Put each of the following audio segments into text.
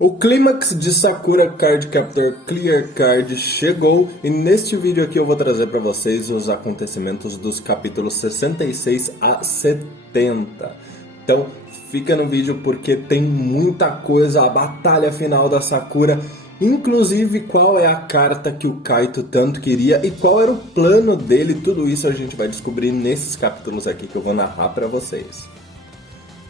O clímax de Sakura Card Captor Clear Card chegou e neste vídeo aqui eu vou trazer para vocês os acontecimentos dos capítulos 66 a 70. Então fica no vídeo porque tem muita coisa, a batalha final da Sakura, inclusive qual é a carta que o Kaito tanto queria e qual era o plano dele, tudo isso a gente vai descobrir nesses capítulos aqui que eu vou narrar para vocês.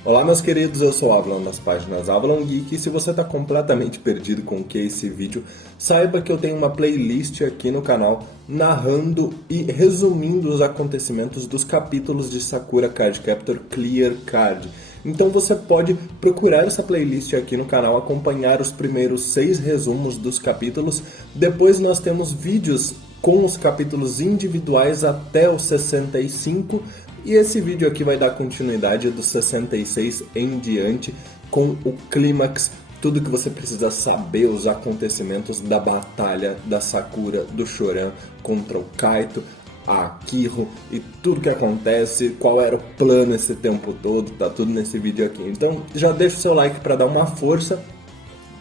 Olá meus queridos, eu sou o Avalon das páginas Avalon Geek e se você está completamente perdido com o que é esse vídeo, saiba que eu tenho uma playlist aqui no canal narrando e resumindo os acontecimentos dos capítulos de Sakura Card Captor Clear Card. Então você pode procurar essa playlist aqui no canal, acompanhar os primeiros 6 resumos dos capítulos, depois nós temos vídeos com os capítulos individuais até os 65, e esse vídeo aqui vai dar continuidade dos 66 em diante com o clímax, tudo que você precisa saber, os acontecimentos da batalha da Sakura do Choran contra o Kaito, a Akihiro e tudo que acontece, qual era o plano esse tempo todo, tá tudo nesse vídeo aqui. Então já deixa o seu like para dar uma força,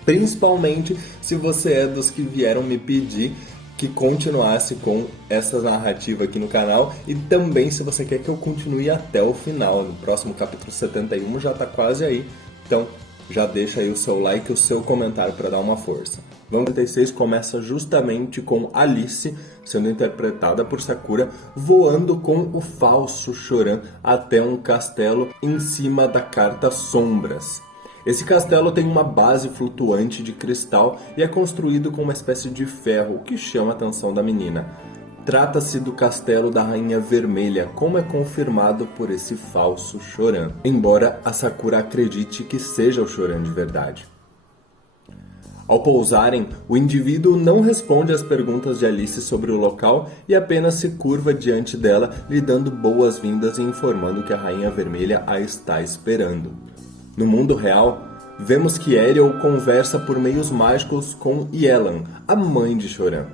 principalmente se você é dos que vieram me pedir que continuasse com essa narrativa aqui no canal e também se você quer que eu continue até o final. No próximo capítulo 71 já tá quase aí, então já deixa aí o seu like e o seu comentário para dar uma força. Vamos 76 começa justamente com Alice sendo interpretada por Sakura voando com o falso Choran até um castelo em cima da carta Sombras. Esse castelo tem uma base flutuante de cristal e é construído com uma espécie de ferro, o que chama a atenção da menina. Trata-se do castelo da Rainha Vermelha, como é confirmado por esse falso Choran, embora a Sakura acredite que seja o Choran de verdade. Ao pousarem, o indivíduo não responde às perguntas de Alice sobre o local e apenas se curva diante dela, lhe dando boas-vindas e informando que a Rainha Vermelha a está esperando. No mundo real, vemos que Ariel conversa por meios mágicos com Yelan, a mãe de Choran.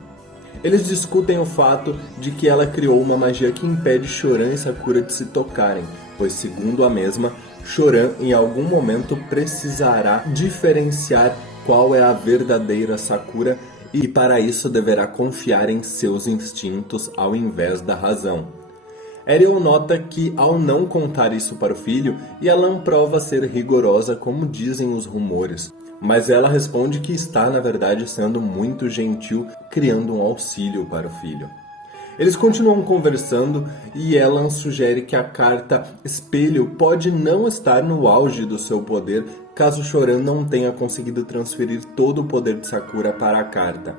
Eles discutem o fato de que ela criou uma magia que impede Choran e Sakura de se tocarem, pois segundo a mesma, Choran em algum momento precisará diferenciar qual é a verdadeira Sakura e para isso deverá confiar em seus instintos ao invés da razão. Ariel nota que ao não contar isso para o filho, Yelan prova ser rigorosa como dizem os rumores, mas ela responde que está na verdade sendo muito gentil, criando um auxílio para o filho. Eles continuam conversando e Yelan sugere que a carta Espelho pode não estar no auge do seu poder caso Choran não tenha conseguido transferir todo o poder de Sakura para a carta.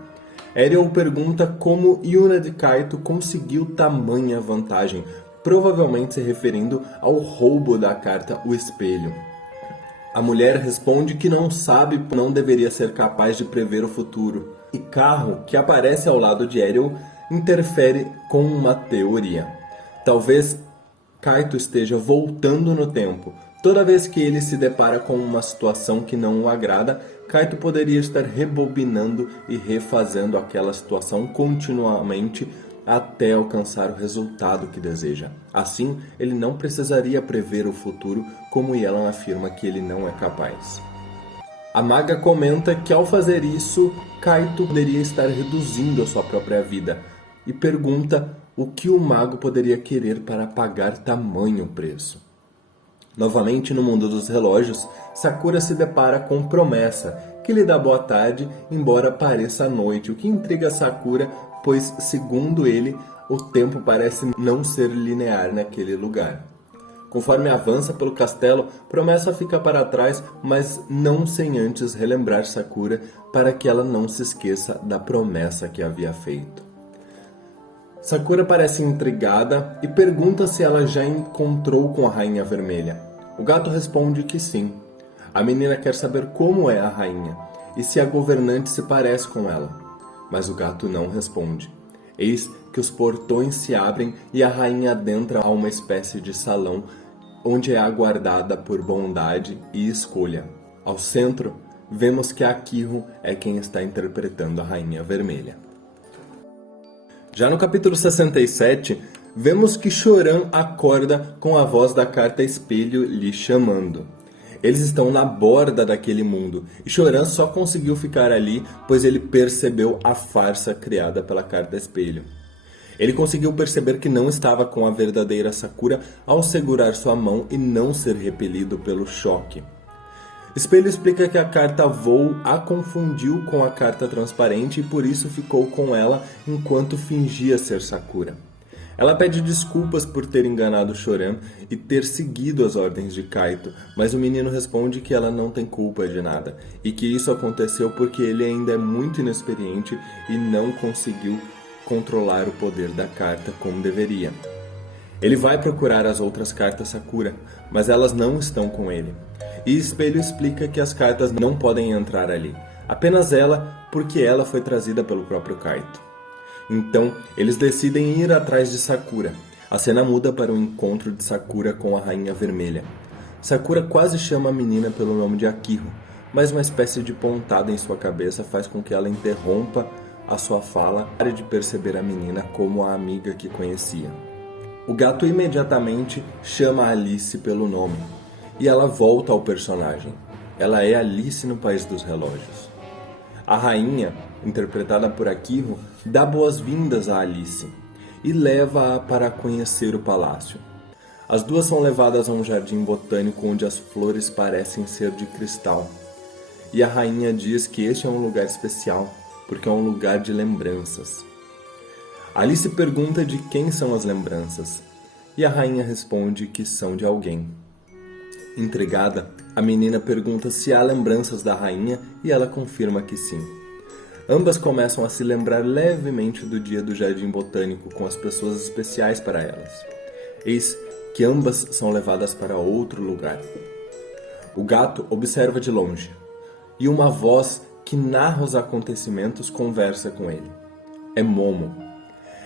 Ariel pergunta como Yuna de Kaito conseguiu tamanha vantagem, provavelmente se referindo ao roubo da carta O Espelho. A mulher responde que não sabe, não deveria ser capaz de prever o futuro. E Carro, que aparece ao lado de Ariel, interfere com uma teoria. Talvez Kaito esteja voltando no tempo. Toda vez que ele se depara com uma situação que não o agrada, Kaito poderia estar rebobinando e refazendo aquela situação continuamente até alcançar o resultado que deseja. Assim, ele não precisaria prever o futuro, como Yelan afirma que ele não é capaz. A maga comenta que ao fazer isso, Kaito poderia estar reduzindo a sua própria vida e pergunta o que o mago poderia querer para pagar tamanho preço. Novamente no mundo dos relógios, Sakura se depara com Promessa, que lhe dá boa tarde, embora pareça a noite, o que intriga Sakura, pois, segundo ele, o tempo parece não ser linear naquele lugar. Conforme avança pelo castelo, Promessa fica para trás, mas não sem antes relembrar Sakura para que ela não se esqueça da promessa que havia feito. Sakura parece intrigada e pergunta se ela já encontrou com a Rainha Vermelha. O gato responde que sim. A menina quer saber como é a rainha e se a governante se parece com ela. Mas o gato não responde. Eis que os portões se abrem e a rainha adentra a uma espécie de salão onde é aguardada por bondade e escolha. Ao centro, vemos que a Akihiro é quem está interpretando a Rainha Vermelha. Já no capítulo 67, vemos que Choran acorda com a voz da carta Espelho lhe chamando. Eles estão na borda daquele mundo e Choran só conseguiu ficar ali pois ele percebeu a farsa criada pela carta espelho. Ele conseguiu perceber que não estava com a verdadeira Sakura ao segurar sua mão e não ser repelido pelo choque. Espelho explica que a carta Voo a confundiu com a carta transparente e por isso ficou com ela enquanto fingia ser Sakura. Ela pede desculpas por ter enganado Choran e ter seguido as ordens de Kaito, mas o menino responde que ela não tem culpa de nada e que isso aconteceu porque ele ainda é muito inexperiente e não conseguiu controlar o poder da carta como deveria. Ele vai procurar as outras cartas Sakura, mas elas não estão com ele. E Espelho explica que as cartas não podem entrar ali, apenas ela porque ela foi trazida pelo próprio Kaito. Então, eles decidem ir atrás de Sakura. A cena muda para o encontro de Sakura com a Rainha Vermelha. Sakura quase chama a menina pelo nome de Akihiro, mas uma espécie de pontada em sua cabeça faz com que ela interrompa a sua fala e pare de perceber a menina como a amiga que conhecia. O gato imediatamente chama Alice pelo nome, e ela volta ao personagem. Ela é Alice no País dos Relógios. A rainha, interpretada por Akihiro, dá boas-vindas a Alice e leva-a para conhecer o palácio. As duas são levadas a um jardim botânico onde as flores parecem ser de cristal. E a rainha diz que este é um lugar especial, porque é um lugar de lembranças. Alice pergunta de quem são as lembranças, e a rainha responde que são de alguém. Intrigada, a menina pergunta se há lembranças da rainha e ela confirma que sim. Ambas começam a se lembrar levemente do dia do Jardim Botânico com as pessoas especiais para elas. Eis que ambas são levadas para outro lugar. O gato observa de longe, e uma voz que narra os acontecimentos conversa com ele. É Momo.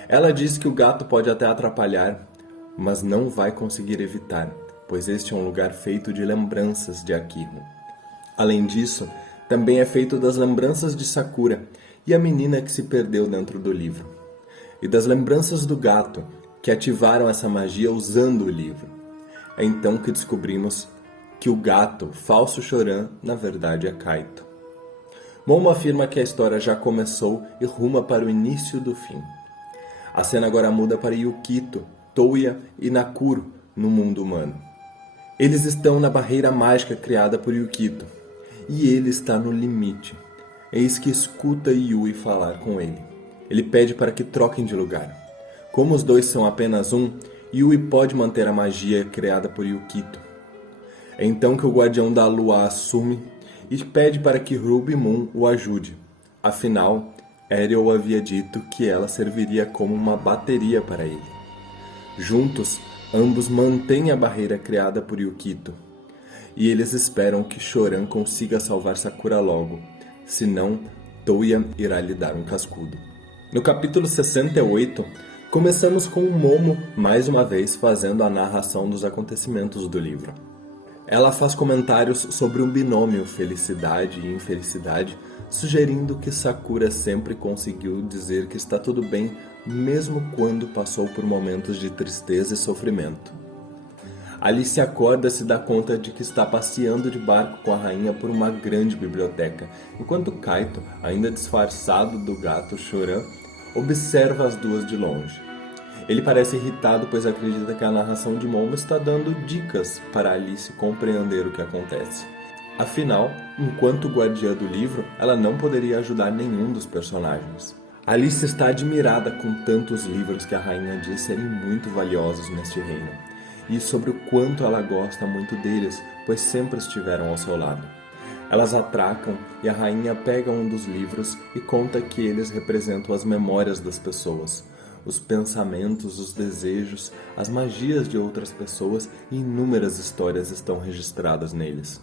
Ela diz que o gato pode até atrapalhar, mas não vai conseguir evitar, pois este é um lugar feito de lembranças de Akihiro. Além disso, também é feito das lembranças de Sakura e a menina que se perdeu dentro do livro. E das lembranças do gato, que ativaram essa magia usando o livro. É então que descobrimos que o gato, falso Choran, na verdade é Kaito. Momo afirma que a história já começou e ruma para o início do fim. A cena agora muda para Yukito, Touya e Nakuro no mundo humano. Eles estão na barreira mágica criada por Yukito, e ele está no limite. Eis que escuta Yui falar com ele. Ele pede para que troquem de lugar. Como os dois são apenas um, Yui pode manter a magia criada por Yukito. É então que o Guardião da Lua assume e pede para que Ruby Moon o ajude. Afinal, Ariel havia dito que ela serviria como uma bateria para ele. Juntos, ambos mantêm a barreira criada por Yukito. E eles esperam que Choran consiga salvar Sakura logo, senão Touya irá lhe dar um cascudo. No capítulo 68, começamos com o Momo mais uma vez fazendo a narração dos acontecimentos do livro. Ela faz comentários sobre um binômio felicidade e infelicidade, sugerindo que Sakura sempre conseguiu dizer que está tudo bem, mesmo quando passou por momentos de tristeza e sofrimento. Alice acorda e se dá conta de que está passeando de barco com a rainha por uma grande biblioteca, enquanto Kaito, ainda disfarçado do gato Choran, observa as duas de longe. Ele parece irritado pois acredita que a narração de Momo está dando dicas para Alice compreender o que acontece. Afinal, enquanto guardiã do livro, ela não poderia ajudar nenhum dos personagens. Alice está admirada com tantos livros que a rainha diz serem muito valiosos neste reino, e sobre o quanto ela gosta muito deles, pois sempre estiveram ao seu lado. Elas atracam e a rainha pega um dos livros e conta que eles representam as memórias das pessoas, os pensamentos, os desejos, as magias de outras pessoas e inúmeras histórias estão registradas neles.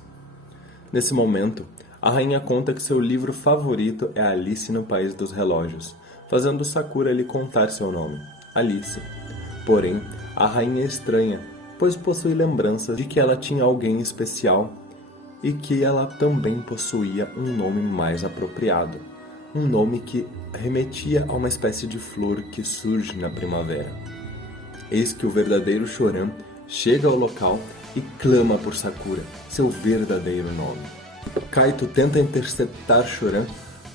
Nesse momento, a rainha conta que seu livro favorito é Alice no País dos Relógios, fazendo Sakura lhe contar seu nome, Alice. Porém, a rainha é estranha, pois possui lembranças de que ela tinha alguém especial e que ela também possuía um nome mais apropriado, um nome que remetia a uma espécie de flor que surge na primavera. Eis que o verdadeiro Choran chega ao local e clama por Sakura, seu verdadeiro nome. Kaito tenta interceptar Choran,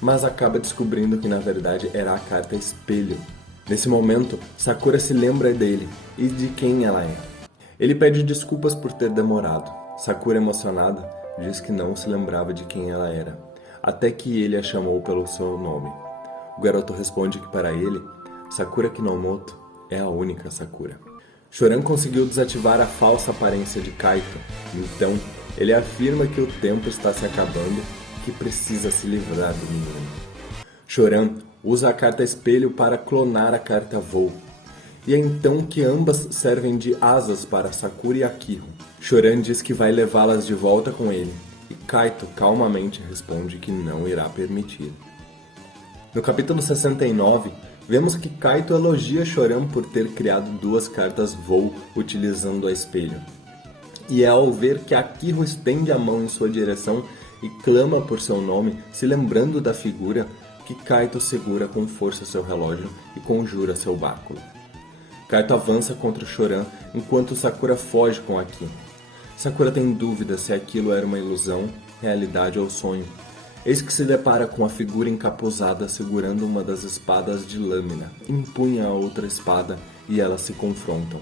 mas acaba descobrindo que na verdade era a carta espelho. Nesse momento, Sakura se lembra dele e de quem ela é. Ele pede desculpas por ter demorado. Sakura, emocionada, diz que não se lembrava de quem ela era, até que ele a chamou pelo seu nome. O garoto responde que para ele, Sakura Kinomoto é a única Sakura. Choran conseguiu desativar a falsa aparência de Kaito, então ele afirma que o tempo está se acabando e que precisa se livrar do menino. Choran usa a carta espelho para clonar a carta voo, e é então que ambas servem de asas para Sakura e Akihiro. Choran diz que vai levá-las de volta com ele, e Kaito calmamente responde que não irá permitir. No capítulo 69, vemos que Kaito elogia Choran por ter criado duas cartas voo utilizando a espelho. E é ao ver que Akihiro estende a mão em sua direção e clama por seu nome, se lembrando da figura, que Kaito segura com força seu relógio e conjura seu báculo. Kaito avança contra Choran enquanto Sakura foge com Akihiro. Sakura tem dúvida se aquilo era uma ilusão, realidade ou sonho. Eis que se depara com a figura encapuzada segurando uma das espadas de lâmina, empunha a outra espada e elas se confrontam.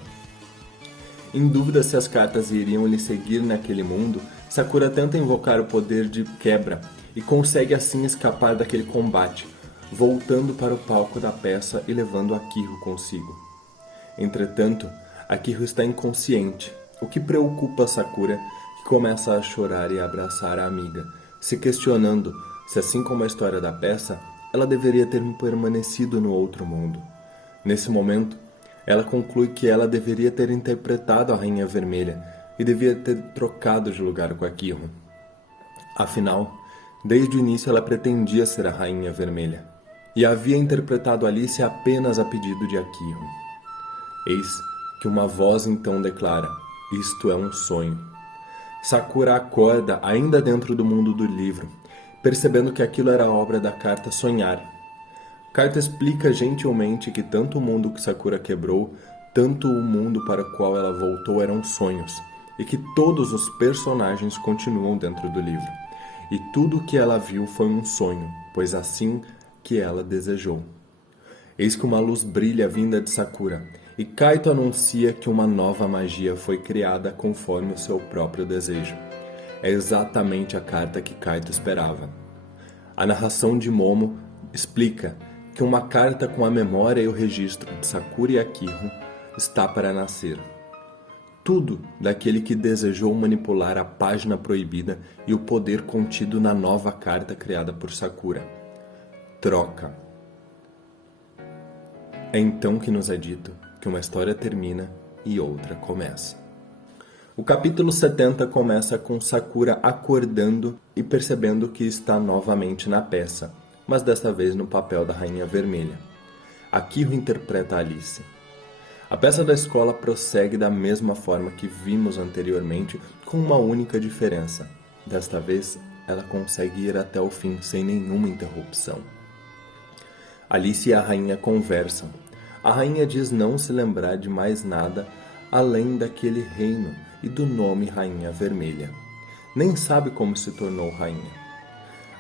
Em dúvida se as cartas iriam lhe seguir naquele mundo, Sakura tenta invocar o poder de quebra e consegue assim escapar daquele combate, voltando para o palco da peça e levando Akihiro consigo. Entretanto, Akihiro está inconsciente, o que preocupa Sakura, que começa a chorar e abraçar a amiga, se questionando se, assim como a história da peça, ela deveria ter permanecido no outro mundo. Nesse momento, ela conclui que ela deveria ter interpretado a Rainha Vermelha e devia ter trocado de lugar com Akihiro. Afinal, desde o início ela pretendia ser a Rainha Vermelha, e havia interpretado Alice apenas a pedido de Akihiro. Eis que uma voz então declara, isto é um sonho. Sakura acorda ainda dentro do mundo do livro, percebendo que aquilo era obra da carta Sonhar. Kaito explica gentilmente que tanto o mundo que Sakura quebrou, tanto o mundo para o qual ela voltou eram sonhos, e que todos os personagens continuam dentro do livro. E tudo o que ela viu foi um sonho, pois assim que ela desejou. Eis que uma luz brilha vinda de Sakura, e Kaito anuncia que uma nova magia foi criada conforme o seu próprio desejo. É exatamente a carta que Kaito esperava. A narração de Momo explica que uma carta com a memória e o registro de Sakura e Akihiro está para nascer. Tudo daquele que desejou manipular a página proibida e o poder contido na nova carta criada por Sakura. Troca. É então que nos é dito que uma história termina e outra começa. O capítulo 70 começa com Sakura acordando e percebendo que está novamente na peça, mas desta vez no papel da Rainha Vermelha. Akihiro interpreta Alice. A peça da escola prossegue da mesma forma que vimos anteriormente, com uma única diferença. Desta vez, ela consegue ir até o fim sem nenhuma interrupção. Alice e a rainha conversam. A rainha diz não se lembrar de mais nada além daquele reino e do nome Rainha Vermelha. Nem sabe como se tornou rainha.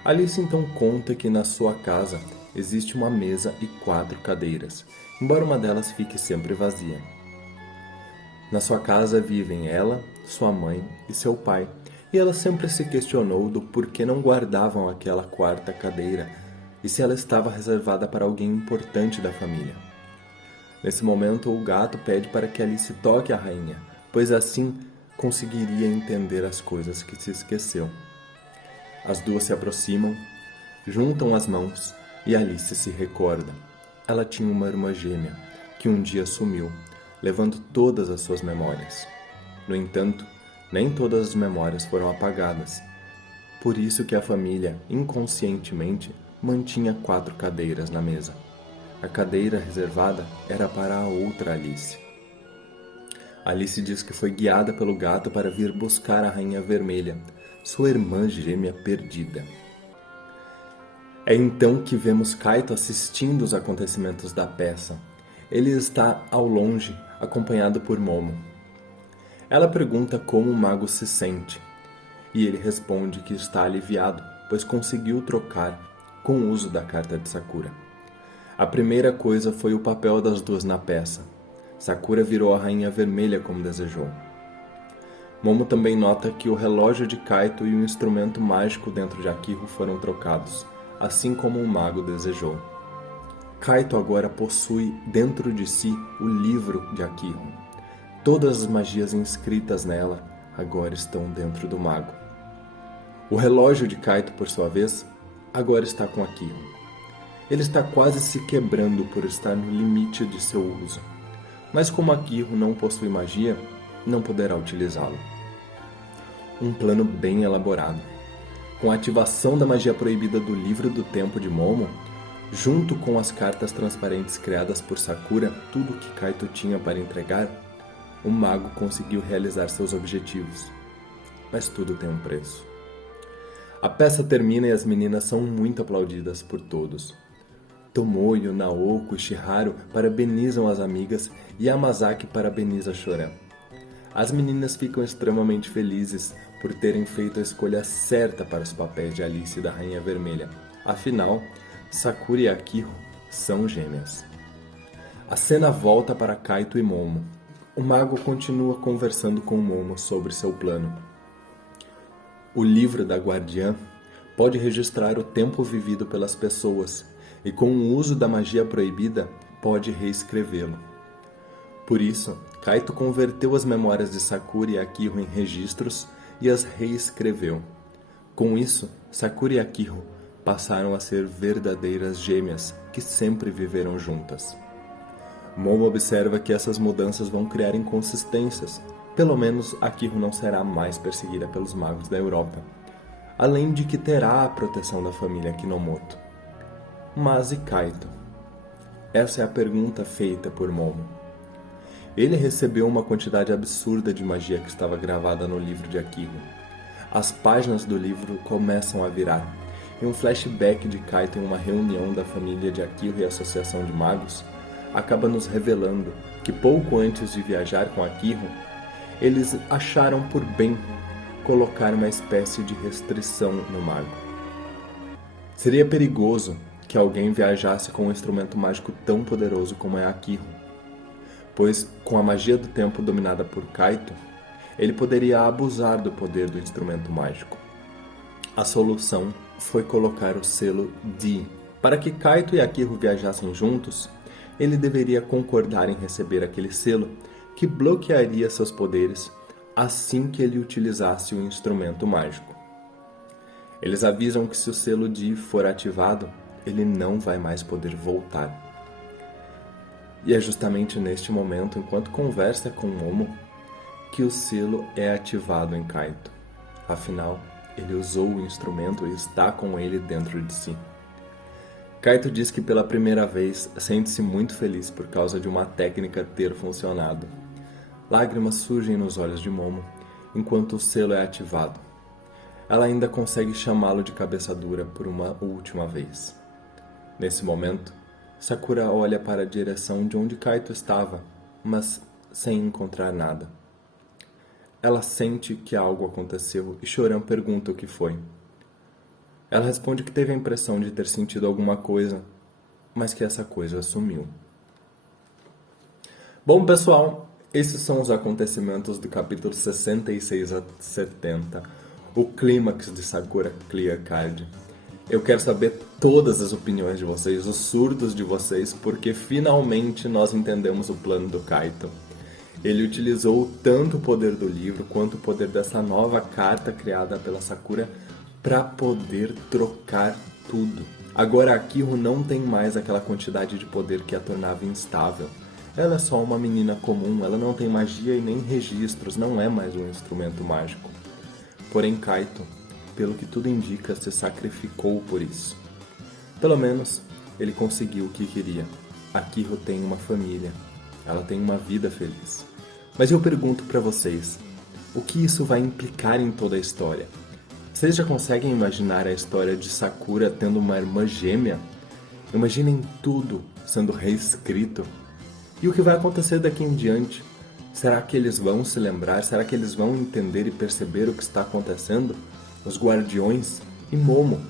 Alice então conta que na sua casa existe uma mesa e 4 cadeiras, embora uma delas fique sempre vazia. Na sua casa vivem ela, sua mãe e seu pai, e ela sempre se questionou do porquê não guardavam aquela 4ª cadeira e se ela estava reservada para alguém importante da família. Nesse momento, o gato pede para que Alice toque a rainha, pois assim conseguiria entender as coisas que se esqueceu. As duas se aproximam, juntam as mãos e Alice se recorda. Ela tinha uma irmã gêmea que um dia sumiu, levando todas as suas memórias. No entanto, nem todas as memórias foram apagadas. Por isso que a família, inconscientemente, mantinha 4 cadeiras na mesa. A cadeira reservada era para a outra Alice. Alice diz que foi guiada pelo gato para vir buscar a Rainha Vermelha, sua irmã gêmea perdida. É então que vemos Kaito assistindo os acontecimentos da peça. Ele está ao longe, acompanhado por Momo. Ela pergunta como o mago se sente, e ele responde que está aliviado, pois conseguiu trocar com o uso da carta de Sakura. A primeira coisa foi o papel das duas na peça. Sakura virou a Rainha Vermelha como desejou. Momo também nota que o relógio de Kaito e o instrumento mágico dentro de Akihiro foram trocados, assim como o mago desejou. Kaito agora possui dentro de si o livro de Akihiro. Todas as magias inscritas nela agora estão dentro do mago. O relógio de Kaito, por sua vez, agora está com Akihiro. Ele está quase se quebrando por estar no limite de seu uso. Mas como Akihiro não possui magia, não poderá utilizá-lo. Um plano bem elaborado. Com a ativação da magia proibida do Livro do Tempo de Momo, junto com as cartas transparentes criadas por Sakura, tudo que Kaito tinha para entregar, o mago conseguiu realizar seus objetivos. Mas tudo tem um preço. A peça termina e as meninas são muito aplaudidas por todos. Tomoyo, Naoko e Shiharu parabenizam as amigas e Yamazaki parabeniza Choran. As meninas ficam extremamente felizes por terem feito a escolha certa para os papéis de Alice e da Rainha Vermelha. Afinal, Sakura e Akihiro são gêmeas. A cena volta para Kaito e Momo. O mago continua conversando com Momo sobre seu plano. O livro da Guardiã pode registrar o tempo vivido pelas pessoas e, com o uso da magia proibida, pode reescrevê-lo. Por isso, Kaito converteu as memórias de Sakura e Akihiro em registros e as reescreveu. Com isso, Sakura e Akihiro passaram a ser verdadeiras gêmeas que sempre viveram juntas. Momo observa que essas mudanças vão criar inconsistências. Pelo menos Akihiro não será mais perseguida pelos magos da Europa, além de que terá a proteção da família Kinomoto. Mas e Kaito? Essa é a pergunta feita por Momo. Ele recebeu uma quantidade absurda de magia que estava gravada no livro de Akihiro. As páginas do livro começam a virar, e um flashback de Kaito em uma reunião da família de Akihiro e a Associação de Magos acaba nos revelando que pouco antes de viajar com Akihiro, eles acharam por bem colocar uma espécie de restrição no mago. Seria perigoso que alguém viajasse com um instrumento mágico tão poderoso como é Akihiro, pois com a magia do tempo dominada por Kaito, ele poderia abusar do poder do instrumento mágico. A solução foi colocar o selo D. Para que Kaito e Akihiro viajassem juntos, ele deveria concordar em receber aquele selo que bloquearia seus poderes assim que ele utilizasse o instrumento mágico. Eles avisam que se o selo D for ativado, ele não vai mais poder voltar. E é justamente neste momento, enquanto conversa com Momo, que o selo é ativado em Kaito. Afinal, ele usou o instrumento e está com ele dentro de si. Kaito diz que pela primeira vez sente-se muito feliz por causa de uma técnica ter funcionado. Lágrimas surgem nos olhos de Momo enquanto o selo é ativado. Ela ainda consegue chamá-lo de cabeça dura por uma última vez. Nesse momento, Sakura olha para a direção de onde Kaito estava, mas sem encontrar nada. Ela sente que algo aconteceu e Choran pergunta o que foi. Ela responde que teve a impressão de ter sentido alguma coisa, mas que essa coisa sumiu. Bom, pessoal, esses são os acontecimentos do capítulo 66 a 70, o clímax de Sakura Clear Card. Eu quero saber todas as opiniões de vocês, os surtos de vocês, porque finalmente nós entendemos o plano do Kaito. Ele utilizou tanto o poder do livro quanto o poder dessa nova carta criada pela Sakura para poder trocar tudo. Agora Akihiro não tem mais aquela quantidade de poder que a tornava instável. Ela é só uma menina comum, ela não tem magia e nem registros, não é mais um instrumento mágico. Porém Kaito, pelo que tudo indica, se sacrificou por isso. Pelo menos, ele conseguiu o que queria. Akihiro tem uma família, ela tem uma vida feliz. Mas eu pergunto para vocês, o que isso vai implicar em toda a história? Vocês já conseguem imaginar a história de Sakura tendo uma irmã gêmea? Imaginem tudo sendo reescrito. E o que vai acontecer daqui em diante? Será que eles vão se lembrar? Será que eles vão entender e perceber o que está acontecendo? Os Guardiões e Momo.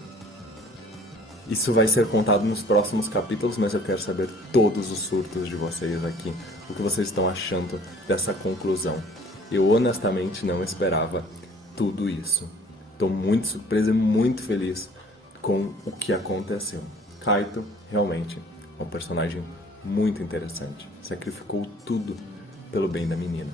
Isso vai ser contado nos próximos capítulos, mas eu quero saber todos os surtos de vocês aqui. O que vocês estão achando dessa conclusão. Eu honestamente não esperava tudo isso. Estou muito surpreso e muito feliz com o que aconteceu. Kaito realmente é um personagem muito interessante. Sacrificou tudo pelo bem da menina.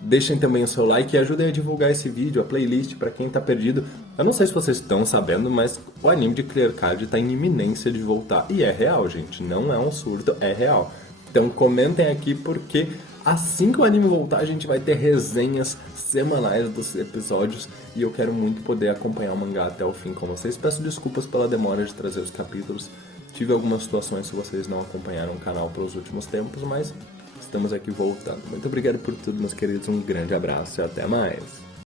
Deixem também o seu like e ajudem a divulgar esse vídeo, a playlist para quem tá perdido. Eu não sei se vocês estão sabendo, mas o anime de Clear Card tá em iminência de voltar. E é real, gente, não é um surto, é real. Então comentem aqui porque assim que o anime voltar a gente vai ter resenhas semanais dos episódios e eu quero muito poder acompanhar o mangá até o fim com vocês. Peço desculpas pela demora de trazer os capítulos. Tive algumas situações se vocês não acompanharam o canal pelos últimos tempos, mas estamos aqui voltando. Muito obrigado por tudo, meus queridos. Um grande abraço e até mais.